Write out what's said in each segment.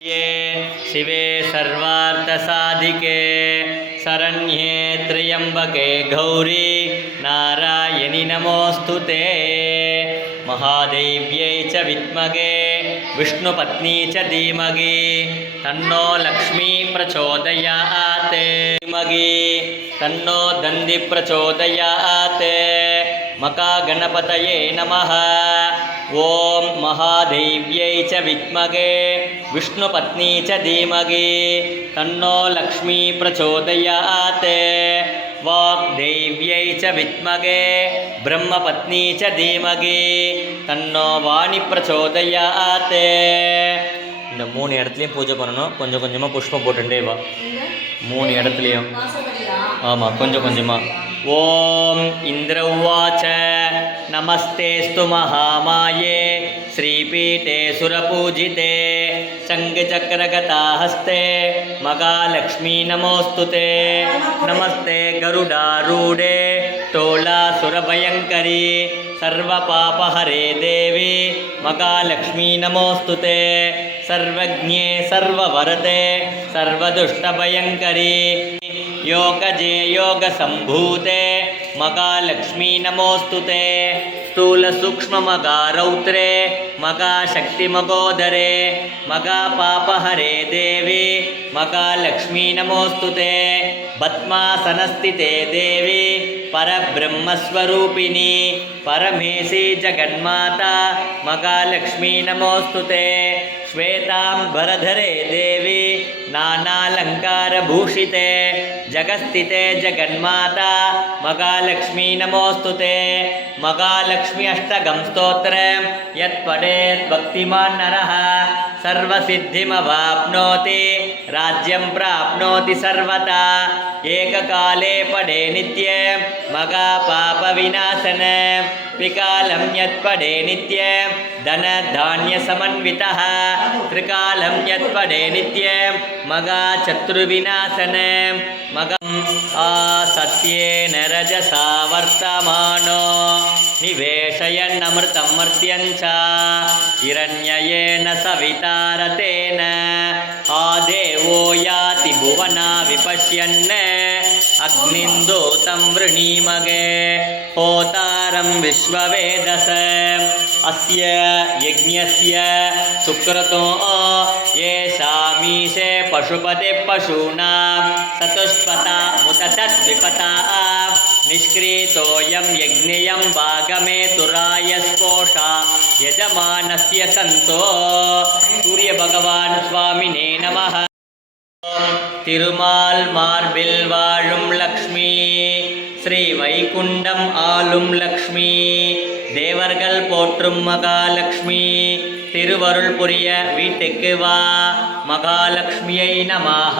शिवे सर्वार्थसाधिके शरण्ये त्र्यम्बके गौरी नारायणि नमोऽस्तुते। महादेव्यै च विद्महे विष्णुपत्नी च धीमहि तन्नो लक्ष्मी प्रचोदयात्। धीमहि तन्नो दन्दी प्रचोदयात्। मकागणपतये नमः। ओम महादेव्यै च विद्महे विष्णुपत्नी च धीमहि तन्नो लक्ष्मी प्रचोदयात्। वाग्देव्यै च विद्महे ब्रह्मपत्नी च धीमहि तन्नो वाणी प्रचोदयात्। இந்த மூணு இடத்துலையும் பூஜை பண்ணணும். கொஞ்சம் கொஞ்சமாக புஷ்பம் போட்டுட்டே வா. மூணு இடத்துலையும் ஆமாம், கொஞ்சம் கொஞ்சமாக. ஓம் இந்திர உவாச்ச நமஸ்தேஸ்து மகாமாயே श्रीपीठे सुरपूजिते शङ्खचक्रगदाहस्ते महालक्ष्मी नमोऽस्तुते। नमस्ते गरुडारूढे टोलासुरभयङ्करी सर्वपापहरे देवी महालक्ष्मी नमोऽस्तुते। सर्वज्ञे सर्ववरदे सर्वदुष्टभयङ्करी योगजे योगसम्भूते महालक्ष्मी नमोऽस्तुते। स्थूलसूक्ष्ममगारौत्रे मगाशक्तिमगोदरे मगापापहरे देवी महालक्ष्मी नमोऽस्तुते। पद्मासनस्थिते देवी परब्रह्मस्वरूपिणी परमेशी जगन्माता महालक्ष्मी नमोऽस्तुते। श्वेताम्बरधरे देवी नानालङ्कारभूषिते जगस्थिते जगन्माता महालक्ष्मी नमोऽस्तुते। महालक्ष्मी अष्टकं स्तोत्रं यत्पठेत् भक्तिमान् नरः सर्वसिद्धिमवाप्नोति राज्यं प्राप्नोति सर्वथा। एककाले पठे नित्यं महापापविनाशनं त्रिकालं यत्पठे नित्यं धनधान्यसमन्वितः त्रिकालं यत्पठे नित्यं महाशत्रुविनाशनं मगम् असत्येन रजसा वर्तमानो निवेशयन्नमृतं मर्त्यं च हिरण्ययेन सवितारतेन आदेवो याति भुवना विपश्यन् अग्निन्दूतं वृणीमगे होतारं विश्ववेदस अस्य यज्ञस्य सुक्रतो येषामीशे पशुपते पशूनां चतुष्पथा मुत तद्विपथा निष्क्रीतोऽयं यज्ञेयं भागमेतुराय स्पोषा यजमानस्य सन्तो। सूर्यभगवान् स्वामिने नमः। திருமால் மார்பில் வாழும் லக்ஷ்மி ஸ்ரீ வைகுண்டம் ஆளும் லக்ஷ்மி தேவர்கள் போற்றும் மகாலட்சுமி திருவருள் புரிய வீட்டுக்கு வா மகாலட்சுமியை நமஹ.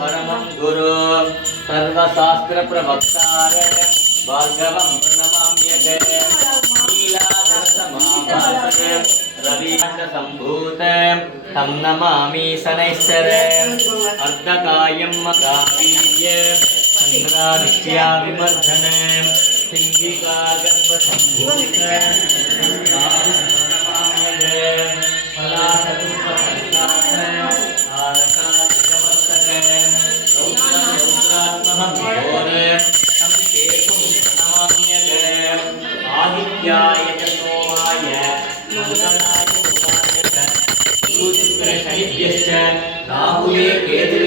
परमं गुरु सर्वशास्त्र प्रवक्तार भार्गवं प्रणमाम्यते। नीलाधर समाभासे रविकांत संभूते तं नमामि शनैश्चरे। अर्धकायं मगावीर्य चन्द्रादित्या विवर्धने सिंहिका गर्भसंभूते नमाम्यते। आदित्याय च सोमाय मंगलाय बुधाय च शनिभ्यश्च राहुवे केतु